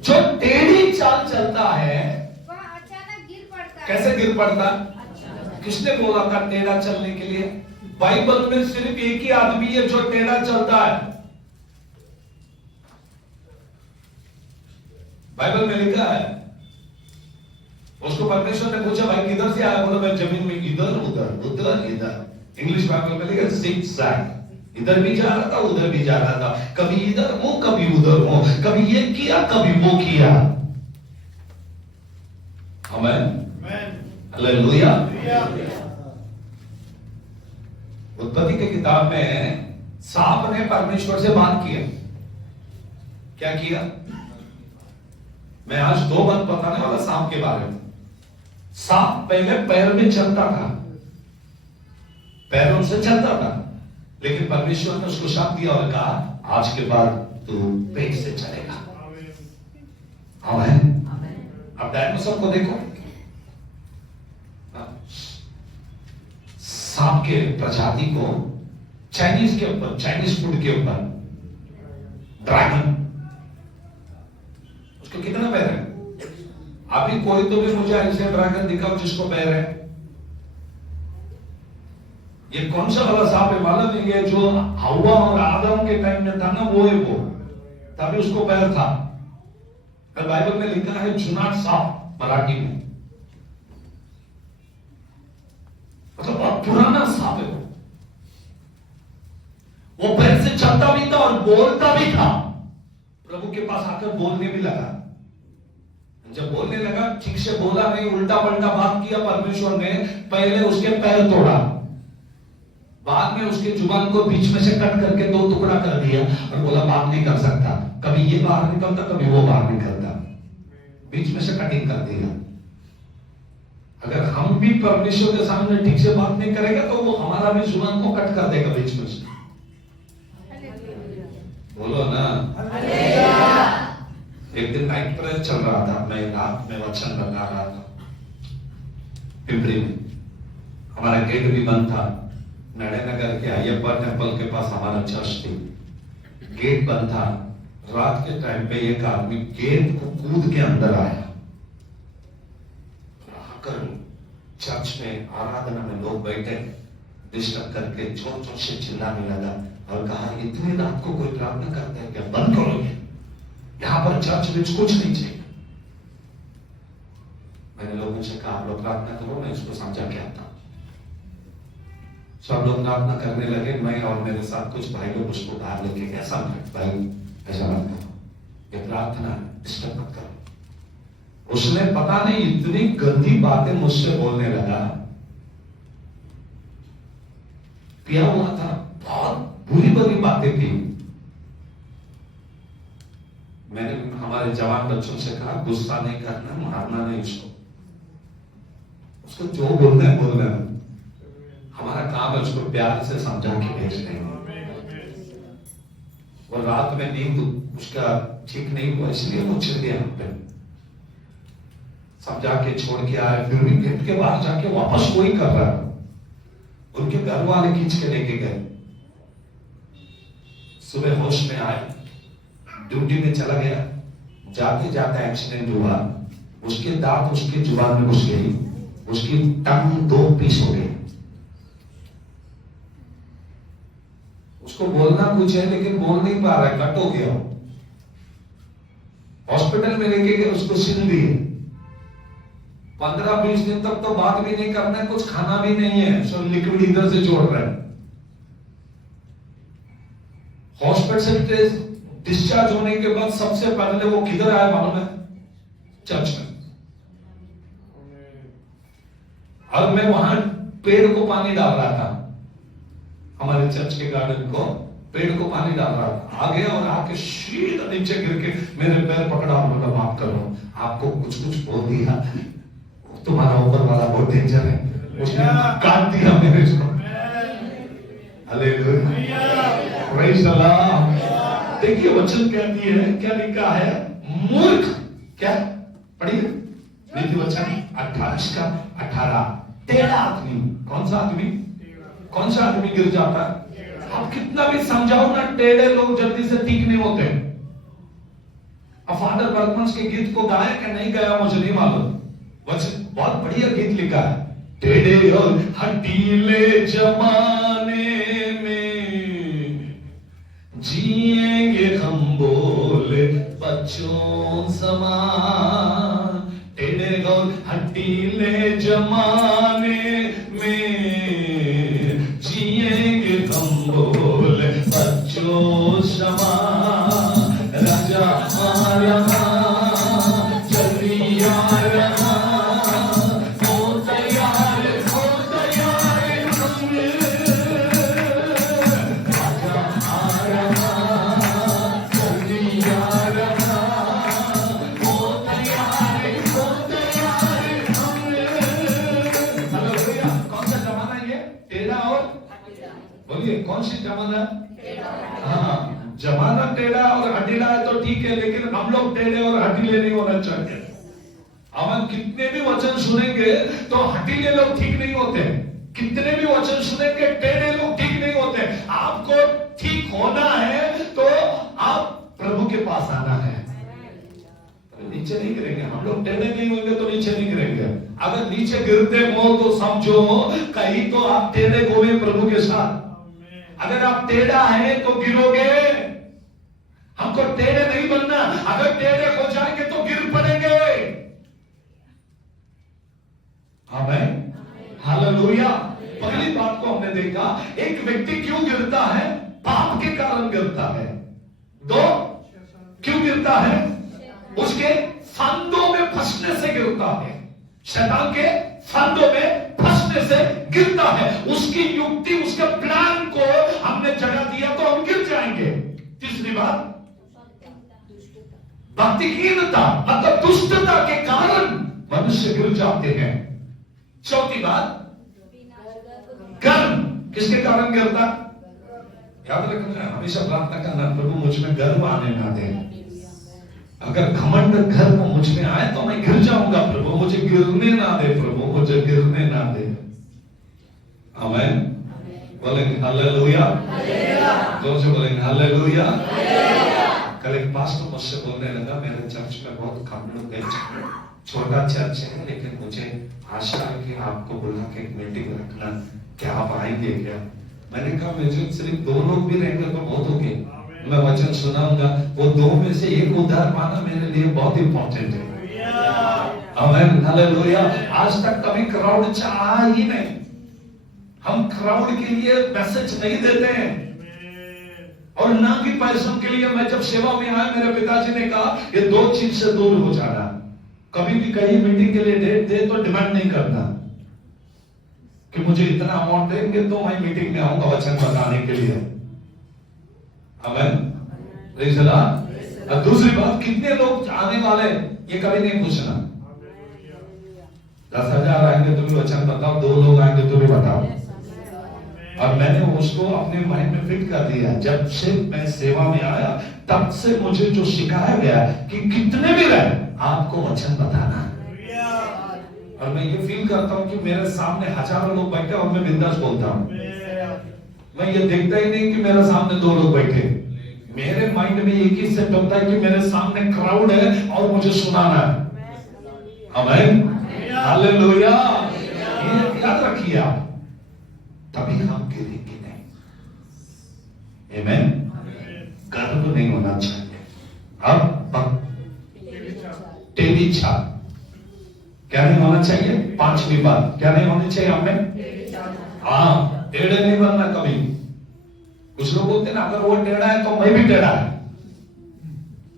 जो टेढ़ी चाल चलता है वह अचानक गिर पड़ता है। कैसे गिर पड़ता? किसने बोला था टेढ़ा चलने के लिए? बाइबल में सिर्फ एक ही आदमी है जो टेढ़ा चलता है। बाइबल में लिखा है, उसको परमेश्वर ने पूछा भाई किधर से आया? बोला मैं जमीन में इधर उधर उधर इधर। इंग्लिश बाइबल में लिखा zigzag, इधर भी जा रहा था उधर भी जा रहा था, कभी इधर हो कभी उधर हो, कभी ये किया कभी वो किया। आमीन, हालेलुया। उत्पत्ति की किताब में सांप ने परमेश्वर से बात किया। क्या किया? मैं आज 2 बात बताने वाला सांप के बारे में। सांप पहले पैर में चलता था, पैरों से चलता था, लेकिन परमेश्वर ने उसको शाप दिया और कहा आज के बाद तू पेट से चलेगा। आमीन। अब डायनासोर को देखो, सांप के प्रजाति को चाइनीज के ऊपर, चाइनीज फूड के ऊपर ड्रैगन, उसको कितना पैर है? अभी कोई तो भी मुझे ऐसे ड्रैगन दिखाओ जिसको पैर है। ये कौन सा वाला सांप है मालूम नहीं? ये जो हवा और आदम के टाइम में था ना, वो है वो, तभी उसको पैर था। बाइबल में लिखा है जुनाट सांप मराठी में, मतलब बहुत पुराना सांप है वो पैर से चलता भी था और बोलता भी था। प्रभु के पास आकर बोलने भी लगा। जब बोलने लगा ठीक से बोला नहीं, उल्टा पलटा बात किया। परमेश्वर ने पहले उसके पैर तोड़ा, बाद में उसके जुबान को बीच में से कट करके 2 टुकड़ा कर दिया और बोला बात नहीं कर सकता। कभी ये बाहर निकलता कभी वो बाहर निकलता, बीच में से कटिंग कर दिया। अगर हम भी परमेश्वर के सामने ठीक से बात नहीं करेंगे तो वो हमारा भी जुबान को कट कर देगा बीच में से। बोलो ना। एक दिन नाइट प्रेयर चल रहा था, मैं रात में वचन बता रहा था पिंपरी में। हमारा गेट भी बंद था, नगर के अय्यप्पा टेम्पल के पास हमारा चर्च थी। गेट बंद था। रात के टाइम पे एक आदमी गेट को कूद के अंदर आया। आकर चर्च में आराधना में लोग बैठे डिस्टर्ब करके जोर जोर से चिल्लाने लगा और कहा इतनी रात को कोई प्रार्थना करता है क्या? बंद करो, यहां पर चर्च में कुछ नहीं चाहिए। मैंने लोगों से कहा आप लोग प्रार्थना करो, मैं इसको समझा के आता हूं। सब लोग प्रार्थना करने लगे। मैं और मेरे साथ कुछ भाई लोग उसको बाहर लेके गए। समझ भाई ऐसा मत करो, ये प्रार्थना डिस्टर्ब मत करो। उसने पता नहीं इतनी गंदी बातें मुझसे बोलने लगा। पिया हुआ था, बहुत बुरी बुरी बातें थी। मैंने हमारे जवान बच्चों से कहा गुस्सा नहीं करना, मारना नहीं उसको जो बोलना है बोलना। हमारा काम है उसको प्यार से समझा के भेजने। वो रात में नींद उसका ठीक नहीं हुआ इसलिए वो चिढ़ गया हम पे। समझा के छोड़ के आए, फिर भी गेट के बाहर जाके वापस वही कर रहा है। उनके घर वाले खींच के लेके गए। सुबह होश में आए, ड्यूटी में चला गया, जाते जाते एक्सीडेंट हुआ, उसके दांत उसके जुबान में घुस गई, उसकी टंग 2 पीस हो गई। उसको बोलना कुछ है लेकिन बोल नहीं पा रहा है, कट हो गया। हॉस्पिटल में लेके गए, उसको सिल दिए। 15-20 दिन तक तो बात भी नहीं करना है, कुछ खाना भी नहीं है, सब लिक्विड इधर से जोड़ रहा है। हॉस्पिटल से डिस्चार्ज होने के बाद सबसे पहले वो किधर आया मालूम है? चर्च में। और मैं वहां पेड़ को पानी डाल रहा था, हमारे चर्च के गार्डन को पेड़ को पानी डाल रहा था। आ गया और आके सीधा नीचे गिर के मेरे पैर पकड़ा और बोला माफ करो, आपको कुछ बोल दिया, तुम्हारा ऊपर वाला बहुत डेंजर है, उसने काट दिया मेरे को। Hallelujah, praise the Lord. देखिए वचन कहती है, क्या लिखा है? मूर्ख, क्या पढ़िए नीति वचन 28 टेढ़ा आदमी। कौन सा आदमी? कौन सा आदमी गिर जाता है? आप कितना भी समझाओ ना, टेढ़े लोग जल्दी से ठीक नहीं होते। अब फादर बर्गमन के गीत को गाया कि नहीं गाया मुझे नहीं मालूम, वचन बहुत बढ़िया गीत लिखा है। टेढ़े और हटीले जमाने में जिएंगे हम बोले बच्चों समान। टेढ़े और हटीले जमाने में जिएंगे हम बोले बच्चों समान। राजा आ रहा, जल्दी आ रहा, हो तैयार हम। राजा आ रहा, जल्दी आ रहा, हो तैयार हम। हालेलुया। कौन सा जमाना ये? टेढ़ा और, बोलिए कौन सी जमाना? हाँ, जमाना टेढ़ा और हटीला है तो ठीक है, लेकिन हम लोग टेढ़े और हटीले नहीं होना चाहिए। हम कितने भी वचन सुनेंगे तो हटीले लोग ठीक नहीं होते, कितने भी वचन सुनेंगे टेढ़े लोग ठीक नहीं होते। आपको ठीक होना है तो आप प्रभु के पास आना है, नीचे नहीं गिरेंगे। हम लोग टेढ़े नहीं होंगे तो नीचे नहीं गिरेंगे। अगर नीचे गिरते हो तो समझो कहीं तो आप टेढ़े हो गए प्रभु के साथ। अगर आप टेढ़ा है तो गिरोगे। हमको टेढ़े नहीं बनना, अगर टेढ़े हो जाएंगे तो गिर पड़ेंगे। आमीन, हालेलुया। पहली बात को हमने देखा, एक व्यक्ति क्यों गिरता है? पाप के कारण गिरता है। 2, क्यों गिरता है? उसके फंदों में फंसने से गिरता है। शैतान के फंदों में फंसने से गिरता है। उसकी युक्ति, उसके प्लान को हमने जगह दिया तो हम गिर जाएंगे। तीसरी बात, भक्तिहीनता मतलब दुष्टता के कारण मनुष्य गिर जाते हैं। चौथी बात, गर्व। किसके कारण गिरता? याद रखना, हमेशा प्रार्थना करना, प्रभु मुझ में गर्व आने ना दे। अगर घमंड गर्व मुझ में आए तो मैं गिर जाऊंगा। प्रभु मुझे गिरने ना दे, प्रभु मुझे गिरने ना दे। आमीन, बोलेंगे हालेलुया, जोर से बोलेंगे हालेलुया। कल एक पास्टर मुझसे बोलने लगा, मेरे चर्च में बहुत कम लोग गए, छोटा चर्च है लेकिन मुझे आशा है कि आपको बुला के एक मीटिंग रखना, क्या आप आएंगे क्या? मैंने कहा मुझे सिर्फ 2 लोग भी रहेंगे तो बहुत हो गए, मैं वचन सुनाऊंगा। वो 2 में से एक उद्धार पाना मेरे लिए बहुत इंपॉर्टेंट है। आमीन, हालेलुया। आज तक कभी क्राउड चाहा ही नहीं। हम क्राउड के लिए मैसेज नहीं देते हैं और ना कि पैसों के लिए। मैं जब सेवा में आया, मेरे पिताजी ने कहा ये 2 चीज से दूर हो जाना। कभी भी कहीं मीटिंग के लिए डेट दे तो डिमांड नहीं करना कि मुझे इतना अमाउंट देंगे तो मैं मीटिंग में आऊंगा वचन बताने के लिए। आमीन, प्रेज़ द लॉर्ड। अब दूसरी बात, कितने लोग आने वाले ये कभी नहीं पूछना। 10,000 आएंगे तो भी वचन बताओ, 2 लोग आएंगे तो भी बताओ। और मैंने उसको अपने माइंड में फिट कर दिया। जब से मैं सेवा में आया तब से मुझे जो सिखाया गया कि कितने भी रहे आपको वचन बताना। और मैं ये फील करता हूँ कि मेरे सामने हजारों लोग बैठे और मैं बिंदास बोलता हूँ। मैं ये देखता ही नहीं कि मेरे सामने 2 लोग बैठे। मेरे माइंड में एक ही सेट होता है कि मेरे सामने क्राउड है और मुझे सुनाना है। आमीन, हालेलुया। ये याद रखिए आप, तभी हम गिरेंगे नहीं। आमीन। गर्व नहीं होना चाहिए। अब टेढ़ी छाल क्या नहीं होना चाहिए? 5वीं बात क्या नहीं होनी चाहिए हमें? हाँ, टेढ़े नहीं बनना कभी। कुछ लोग बोलते हैं ना, अगर वो टेढ़ा है तो मैं भी टेढ़ा है।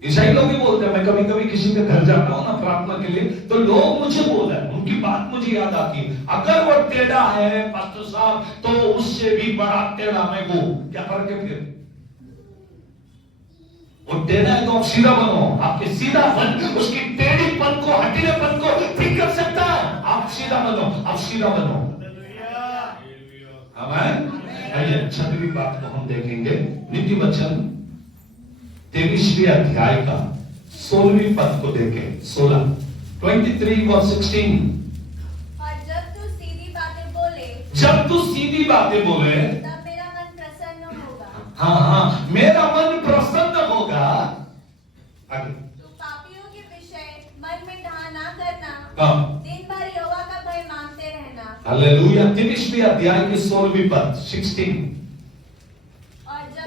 ईसाई लोग भी बोलते हैं। मैं कभी कभी किसी के घर जाता हूँ ना प्रार्थना के लिए, तो लोग मुझे बोल रहे हैं, उनकी बात मुझे याद आती है, अगर वो टेढ़ा है पास्टर साहब तो उससे भी बड़ा टेढ़ा मैं वो। क्या फर्क है फिर? वो टेढ़ा है तो आप सीधा बनो। आपके सीधापन उसकी टेढ़ीपन को, हटीलेपन को ठीक कर सकता है। आप सीधा बनो, आप सीधा बनो। आमीन। आइए 6वीं बात को हम देखेंगे। नीति वचन 23वें अध्याय का 16वीं पद को देखें। 16 23:16। और जब तू सीधी बातें बोले, जब तू सीधी बातें बोले तब मेरा मन प्रसन्न होगा। हाँ, मेरा मन प्रसन्न होगा। आगे। तू पापियों के विषय मन में ढा ना करना, हाँ। दिन भर यहोवा का भय मानते रहना। हालेलुया। 23वें अध्याय की 16वीं पद 16।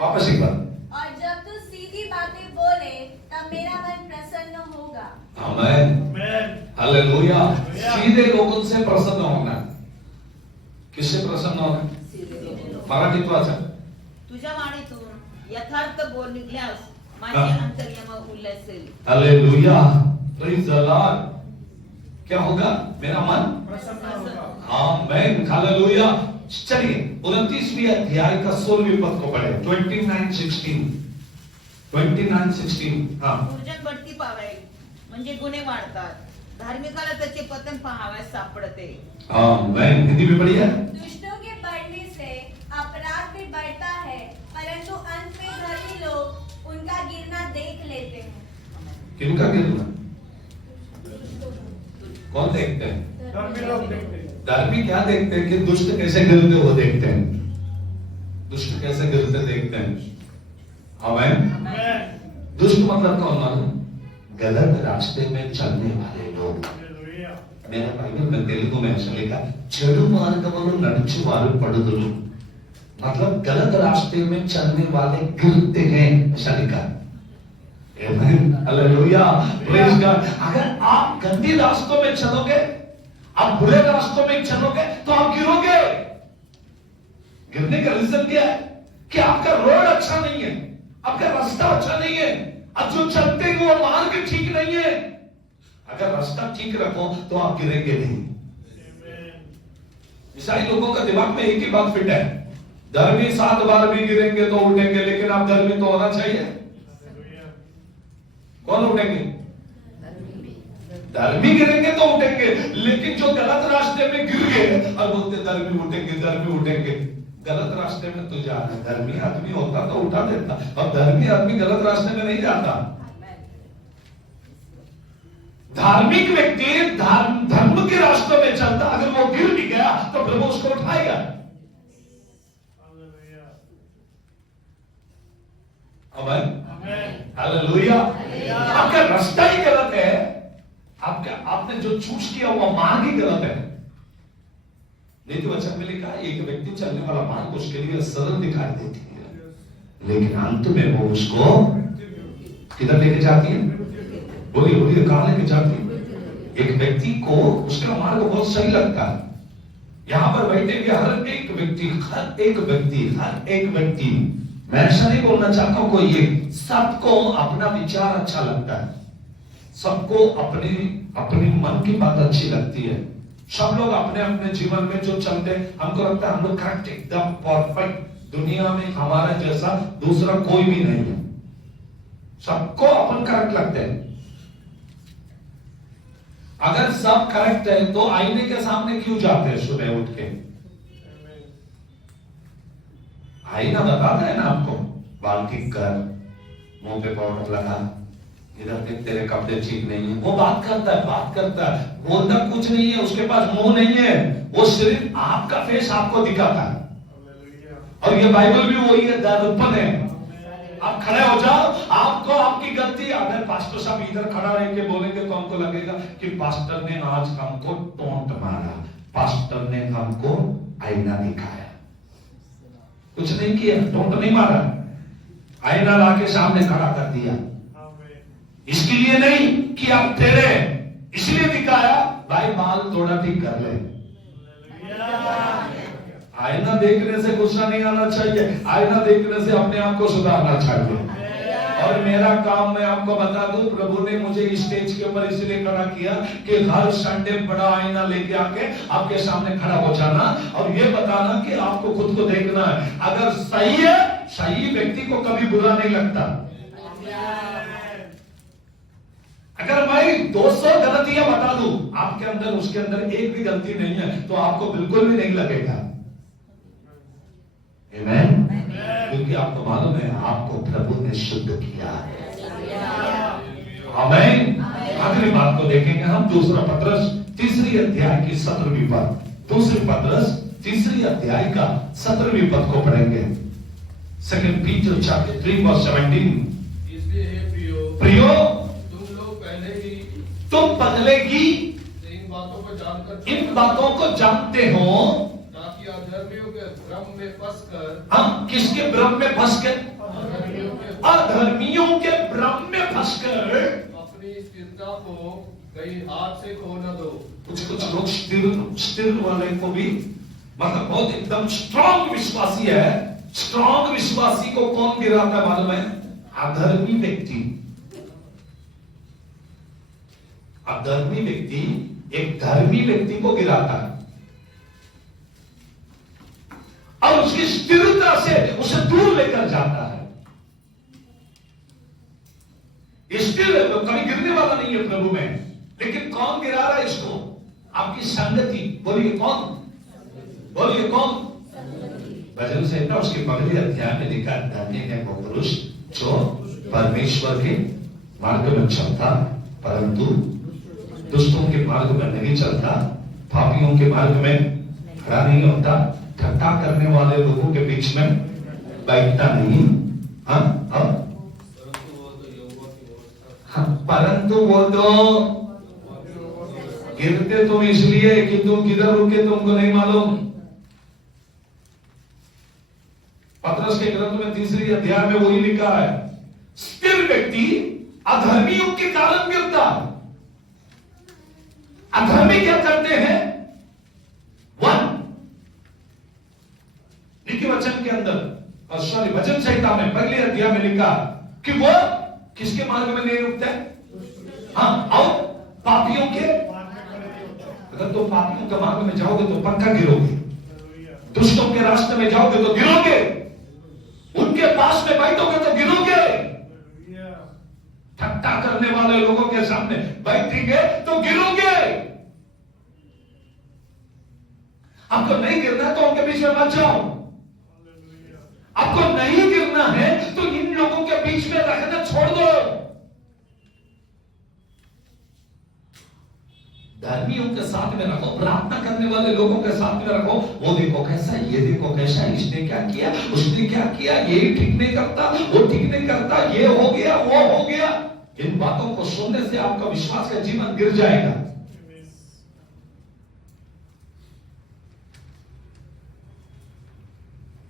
वापस एक बार। और जब तू सीधी बातें बोले तब मेरा मन प्रसन्न होगा। आमीन, हालेलुया। सीधे लोगों से प्रसन्न होना। किससे प्रसन्न होना? मराठीत वाचा। तुझ्या वाणीतून यथार्थ बोल निघल्यास माझे अंतर्यम उल्लसेल। Hallelujah, praise the Lord. क्या होगा? मेरा मन प्रसन्न होगा। आमीन, हालेलुया। चलिए 29वें अध्याय का 16वीं पद को पढ़े। 29:16। 29:16। हाँ। दुर्जन बढती पावे म्हणजे गुन्हे वाढतात, धार्मिकाला त्याचे पतन पाहावयास सापडते। आमीन। हिंदी में पढ़िए। दुष्टों के बढ़ने से अपराध भी बढ़ता है, परंतु अंत में धर्मी लोग उनका गिरना देख लेते हैं। किनका गिरना? कौन देखते हैं? धर्मी लोग देखते हैं। धर्मी क्या देखते हैं कि दुष्ट कैसे गिरते वो देखते हैं। दुष्ट कैसे गिरते देखते हैं। आमीन। दुष्ट मतलब कौन मालूम? गलत रास्ते में चलने वाले लोग। मेरा बाइबल में तेलुगु में ऐसा लिखा, చెడు మార్గమును నడిచి వారు పడుదురు। मतलब गलत रास्ते में चलने वाले गिरते हैं, ऐसा लिखा। आमीन, हालेलुया, प्रेज गॉड। अगर आप गंदे रास्तों में चलोगे, आप बुरे रास्तों में चलोगे तो आप गिरोगे। गिरने का रीजन क्या है? कि आपका रोड अच्छा नहीं है, आपका रास्ता अच्छा नहीं है, अब जो चलते हैं वो मार्ग ठीक नहीं है। अगर रास्ता ठीक रखो तो आप गिरेंगे नहीं। ईसाई लोगों का दिमाग में एक ही बात फिट है, धर्मी 7 बार भी गिरेंगे तो उठेंगे, लेकिन आप धर्मी तो होना चाहिए। कौन उठेंगे? धर्मी गिरेंगे तो उठेंगे, लेकिन जो गलत रास्ते में गिर गए और बोलते धर्मी उठेंगे, धर्मी उठेंगे। गलत रास्ते में तो जाना, धर्मी आदमी होता तो उठा देता, और धर्मी आदमी गलत रास्ते में नहीं जाता। धार्मिक व्यक्ति धर्म के रास्तों में चलता, अगर वो गिर भी गया तो प्रभु उसको उठाएगा। आमीन, हालेलुया। आपका रास्ता ही गलत है, आपने जो चूज किया वो मार्ग ही गलत है। नीति वचन में लिखा है, एक व्यक्ति चलने वाला मार्ग उसके लिए सरल दिखाई देती है, लेकिन अंत में वो उसको किधर लेके जाती है? बोलिए बोलिए, कहां लेके जाती है? एक व्यक्ति को उसका मार्ग बहुत सही लगता है। यहां पर बैठे हुए हर एक व्यक्ति, मैं ऐसा नहीं बोलना चाहता हूं कोई एक, सबको अपना विचार अच्छा लगता है, सबको अपनी मन की बात अच्छी लगती है। सब लोग अपने अपने जीवन में जो चलते हैं, हमको लगता है हम लोग करेक्ट, एकदम परफेक्ट, दुनिया में हमारा जैसा दूसरा कोई भी नहीं है। सबको अपन करेक्ट लगते हैं। अगर सब करेक्ट है तो आईने के सामने क्यों जाते हैं सुबह उठ के? आईना बताता है ना आपको, बाल ठीक कर, मुंह पे पाउडर लगा, इधर देख तेरे कपड़े ठीक नहीं है। वो बात करता है, बोलता कुछ नहीं है, उसके पास मुंह नहीं है, वो सिर्फ आपका फेस आपको दिखाता है। और ये बाइबल भी वही है, दर्पण है। आप खड़े हो जाओ, आपको आपकी गलती, अगर पास्टर साहब इधर खड़ा रह के बोलेंगे तो हमको लगेगा कि पास्टर ने आज हमको टोंट मारा, पास्टर ने हमको आईना दिखाया। कुछ नहीं किया, टोंट नहीं मारा, आईना लाके सामने खड़ा कर दिया। इसके लिए नहीं कि आप तेरे, इसलिए दिखाया भाई बाल थोड़ा ठीक कर ले। आईना देखने से गुस्सा नहीं आना चाहिए, आईना देखने से अपने आप को सुधारना चाहिए। और मेरा काम मैं आपको बता दूं, प्रभु ने मुझे स्टेज के ऊपर इसलिए खड़ा किया कि हर संडे बड़ा आईना लेके आके आपके सामने खड़ा हो जाना और ये बताना कि आपको खुद को देखना है। अगर सही है, सही व्यक्ति को कभी बुरा नहीं लगता। अगर मैं 200 गलतियां बता दूं आपके अंदर, उसके अंदर एक भी गलती नहीं है, तो आपको बिल्कुल भी नहीं लगेगा। आमेन। क्योंकि आपको मालूम है आपको प्रभु ने शुद्ध किया है। आमेन। आखिरी बात को देखेंगे हम, दूसरा पत्रस तीसरी अध्याय की 17वीं पद, दूसरी पत्रस तीसरी अध्याय का 17वीं पद को पढ़ेंगे। 2 Peter chapter 3 verse 17। इसलिए हे प्रियो तुम पहले ही इन बातों को जानकर, इन बातों को जानते हो, ताकि अधर्मियों के भ्रम में फंसकर, हम किसके भ्रम में फंसकर? अधर्मियों के भ्रम में फंसकर अपनी स्थिरता को कहीं हाथ से खो न दो। कुछ लोग स्थिर वाले को भी, मतलब बहुत एकदम स्ट्रांग विश्वासी है, स्ट्रांग विश्वासी को कौन गिराता है मालूम है? अधर्मी व्यक्ति। अधर्मी व्यक्ति एक धर्मी व्यक्ति को गिराता है और उसकी स्थिरता से उसे दूर लेकर जाता है। स्थिर कभी गिरने वाला नहीं है प्रभु में, लेकिन कौन गिरा रहा है इसको? आपकी संगति। बोलिए कौन? बोलिए कौन? भजन संहिता उसके पहले अध्याय में लिखा, धन्य है वो पुरुष जो परमेश्वर के मार्ग में चलता परंतु दुष्टों के मार्ग में नहीं चलता, पापियों के मार्ग में खड़ा नहीं होता, ठट्टा करने वाले लोगों के बीच में बैठता नहीं। परंतु वो तो गिरते तुम इसलिए कि तुम किधर रुके तुमको नहीं मालूम। पत्रस के ग्रंथ में तीसरी अध्याय में वही लिखा है, स्थिर व्यक्ति अधर्मियों के कारण गिरता है। अधर्मी क्या करते हैं? नीति वचन के अंदर, सॉरी भजन संहिता में पहले अध्याय में लिखा कि वो किसके मार्ग में नहीं रुकते? हाँ, और पापियों के। अगर तो पापियों के मार्ग में जाओगे तो पक्का गिरोगे, दुष्टों के रास्ते में जाओगे तो गिरोगे, उनके पास में बैठोगे तो गिरोगे, ठट्टा करने वाले लोगों के सामने बैठेंगे तो गिरोगे। आपको नहीं गिरना है तो उनके बीच में मत जाओ। आपको नहीं गिरना है तो इन लोगों के बीच में रहना छोड़ दो। धर्मियों के साथ में रखो, प्रार्थना करने वाले लोगों के साथ में रखो। वो देखो कैसा, ये देखो कैसा, इसने क्या किया, उसने क्या किया, ये ठीक नहीं करता, वो ठीक नहीं करता, ये हो गया, वो हो गया। इन बातों को सुनने से आपका विश्वास का जीवन गिर जाएगा।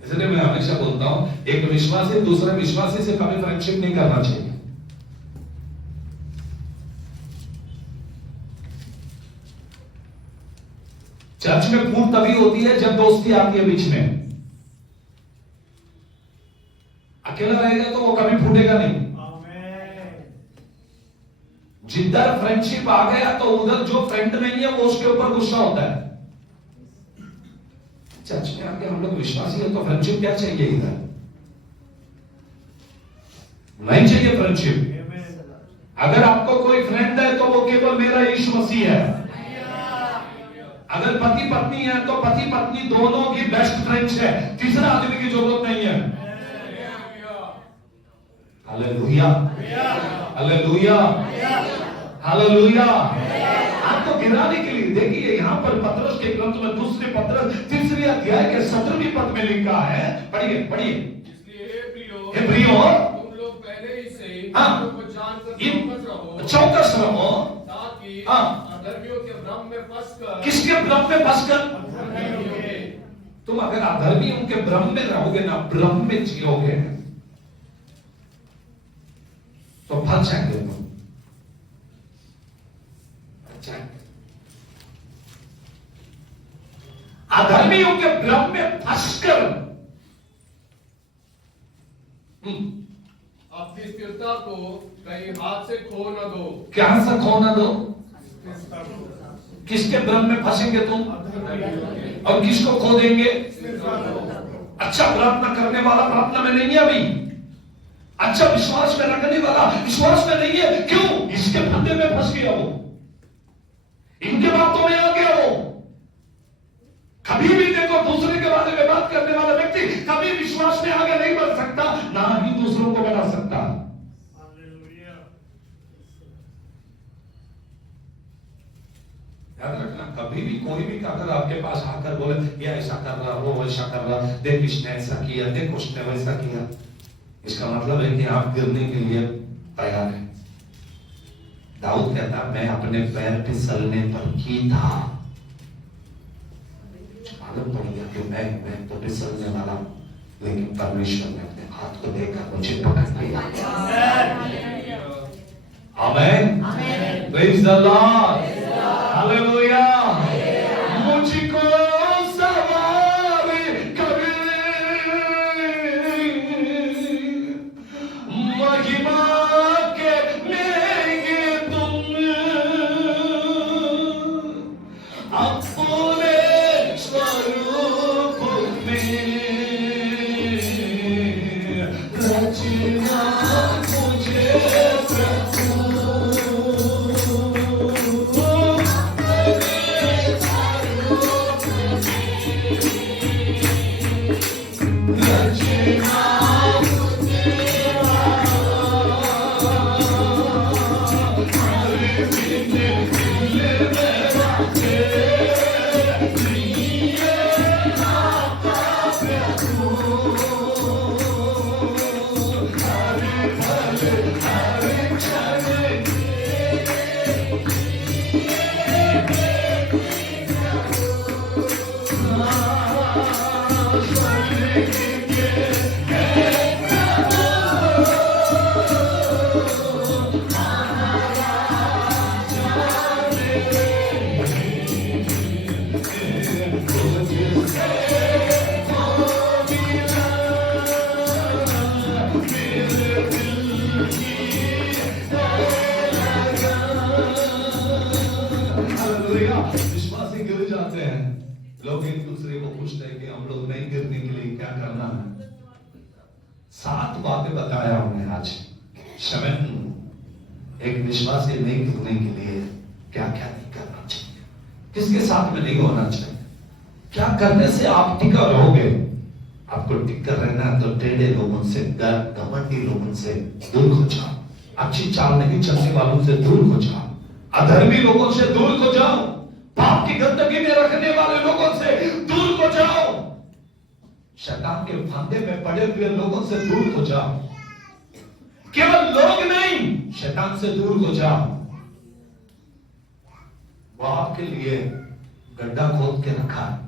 इसलिए मैं हमेशा बोलता हूं, एक विश्वासी दूसरे विश्वासी से कभी फ्रेंडशिप नहीं करना चाहिए। चर्च में फूट तभी होती है जब दोस्ती आती है बीच में। अकेला रहेगा तो वो कभी फूटेगा नहीं। जिधर फ्रेंडशिप आ गया तो उधर जो फ्रेंड नहीं है वो उसके ऊपर गुस्सा होता है। चर्च में आके हम लोग विश्वासी है तो फ्रेंडशिप क्या चाहिए? इधर नहीं चाहिए फ्रेंडशिप। अगर आपको कोई फ्रेंड है तो वो केवल मेरा यीशु मसीह है। अगर पति पत्नी है तो पति पत्नी दोनों की बेस्ट फ्रेंड्स है, तीसरा आदमी की जरूरत नहीं है। Hallelujah, hallelujah, hallelujah. आपको गिराने के लिए देखिए यहाँ पर पतरस के ग्रंथ में दूसरे पतरस 3 अध्याय के 17 पद में लिखा है, पढ़िए पढ़िए। इसलिए हे प्रियो, तुम लोग पहले ही से हाँ, को जानकर चौकस रहो, ताकि हाँ, अधर्मियों के भ्रम में फंसकर, किसके भ्रम में फंसकर? तुम अगर अधर्मियों के भ्रम में रहोगे ना, भ्रम में जियोगे तो फंस जाएंगे तुम। अधर्मियों के भ्रम में फंसकर अपनी स्थिरता को कहीं हाथ से खो न दो। क्या से खो ना दो? किसके भ्रम में फंसेंगे तुम और किसको खो देंगे? अच्छा प्रार्थना करने वाला प्रार्थना में नहीं है अभी, अच्छा विश्वास में रखने वाला विश्वास में नहीं है। क्यों? इसके फंदे में फंस गया वो, इनके बातों में आ गया वो। कभी भी देखो दूसरे के बारे में बात करने वाला व्यक्ति कभी विश्वास में आगे नहीं बढ़ सकता, ना ही दूसरों को बढ़ा सकता। याद रखना, कभी भी कोई भी अगर आपके पास आकर बोले ये ऐसा कर रहा, वो वैसा कर रहा, देख इसने ऐसा किया, देख उसने वैसा किया, इसका मतलब है कि आप गिरने के लिए तैयार हैं। दाऊद कहता मैं अपने पैर फिसलने पर की था, मालूम पड़ गया कि मैं तो फिसलने वाला, लेकिन परमेश्वर ने अपने हाथ को देखकर मुझे पकड़ लिया। आमीन, प्रेज द लॉर्ड, हालेलुया। मुझको सवार कर महिमा के लेंगे तुम अपने स्वरूप में रचना मुझे विश्वासी गिर जाते हैं, लोग एक दूसरे को पूछते हैं कि हम लोग नहीं गिरने के लिए क्या करना है। 7 बातें बताया हमने आज। 7 एक विश्वासी नहीं गिरने के लिए क्या क्या नहीं करना चाहिए, किसके साथ में नहीं होना चाहिए, क्या करने से आप टिका रहोगे। आपको टिका रहना है तो टेढ़े लोगों से, घमंडी लोगों से दूर हो जाओ, अच्छी चाल नहीं चलने वालों से दूर हो जाओ, अधर्मी लोगों से दूर हो जाओ, पाप की गंदगी में रखने वाले लोगों से दूर हो जाओ, शैतान के फंदे में पड़े हुए लोगों से दूर हो जाओ। केवल लोग नहीं, शैतान से दूर हो जाओ। वो आपके लिए गड्ढा खोद के रखा है,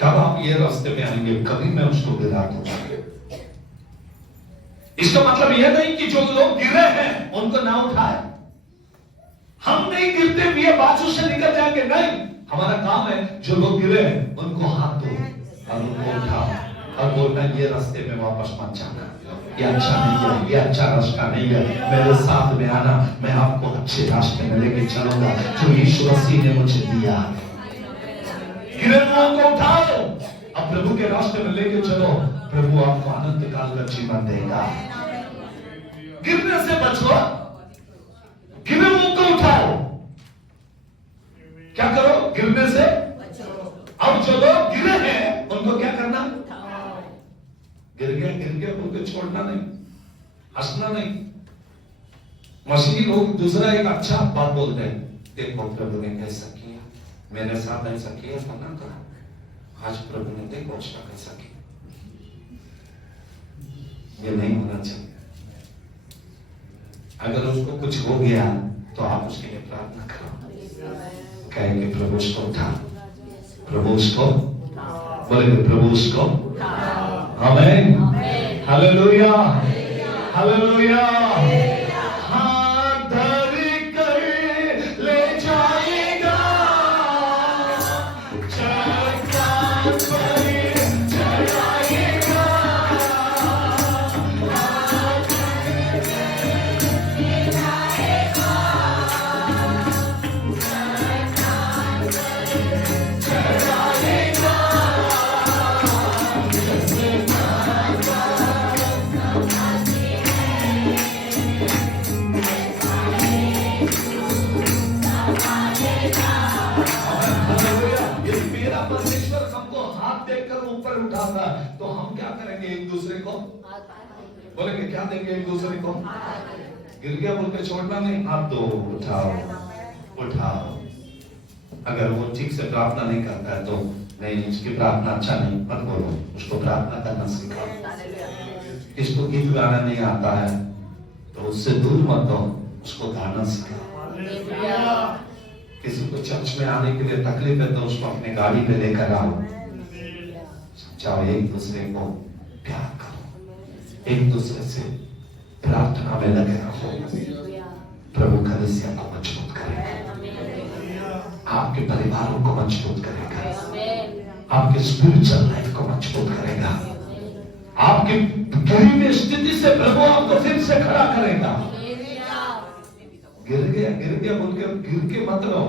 कब आप ये रास्ते में आएंगे, कभी मैं उसको गिरा दूंगा। इसका मतलब यह नहीं कि जो लोग गिरे हैं उनको ना उठाए। हम नहीं गिरते हुए बाजू से निकल जाएंगे, नहीं, हमारा काम है जो लोग गिरे हैं उनको हाथ दो और उनको उठाओ और बोलना ये रास्ते में वापस मत जाना, ये अच्छा नहीं है, ये अच्छा रास्ता नहीं है, मेरे साथ में आना, मैं आपको अच्छे रास्ते में लेके चलूंगा जो यीशु मसीह ने मुझे दिया। गिरे लोगों को उठाओ अब प्रभु के रास्ते में लेके चलो, प्रभु आपको आनंद काल का जीवन देगा। गिरने से बचो, गिरे लोगों को उठाओ। क्या करो? गिरने से अब जो लोग गिरे हैं उनको क्या करना? गिर गया उनको छोड़ना नहीं, हंसना नहीं, मसीही लोग दूसरा एक अच्छा बात बोलते हैं, देखो प्रभु ने कैसा किया, मैंने साथ ऐसा किया था ना कहा, आज प्रभु ने देखो अच्छा कैसा किया। ये नहीं होना चाहिए। अगर उसको कुछ हो गया तो आप उसके लिए प्रार्थना करो, कहेंगे प्रभु उसको उठा, प्रभु उसको बोलेंगे, प्रभु उसको, आमीन, हालेलुया, हालेलुया। हाथ धर कर ले जाएगा, चट्टान पर चढ़ाएगा, यदि मेरा परमेश्वर हमको हाथ देकर ऊपर उठाता तो हम क्या करेंगे? एक दूसरे को बोलेंगे, क्या देंगे एक दूसरे को? गिर गया बोल के छोड़ना नहीं, हाथ दो, उठाओ, उठाओ। अगर वो ठीक से प्रार्थना नहीं करता है तो नहीं, इसकी प्रार्थना अच्छा नहीं, मत बोलो, उसको प्रार्थना करना सिखाओ। इसको गीत गाना नहीं आता है तो उससे दूर मत हो, उसको गाना सिखाओ। किसी को चर्च में आने के लिए तकलीफ है तो उसको अपने गाड़ी पे लेकर आओ, समझाओ, एक दूसरे को प्यार करो, एक दूसरे से प्रार्थना में लगे रहो। प्रभु कलीसिया को मजबूत करेगा, आपके परिवारों को मजबूत करेगा, आपके स्पिरिचुअल लाइफ को मजबूत करेगा, आपकी गिरी में स्थिति से प्रभु आपको फिर से खड़ा करेगा। गिर गया बोल के गिर के मत रहो,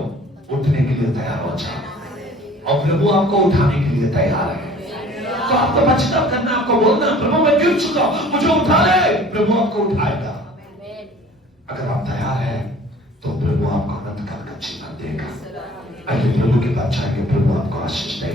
उठने के लिए तैयार हो जाओ, और प्रभु आपको उठाने के लिए तैयार है। तो आपको बचना करना, आपको बोलना, प्रभु मैं गिर चुका, मुझे उठा ले, प्रभु आपको उठाएगा। अगर आप तैयार हैं तो प्रभु आपको अनंत काल का जीवन देगा। आइए प्रभु के पास जाएंगे, प्रभु आपको आशीष देगा।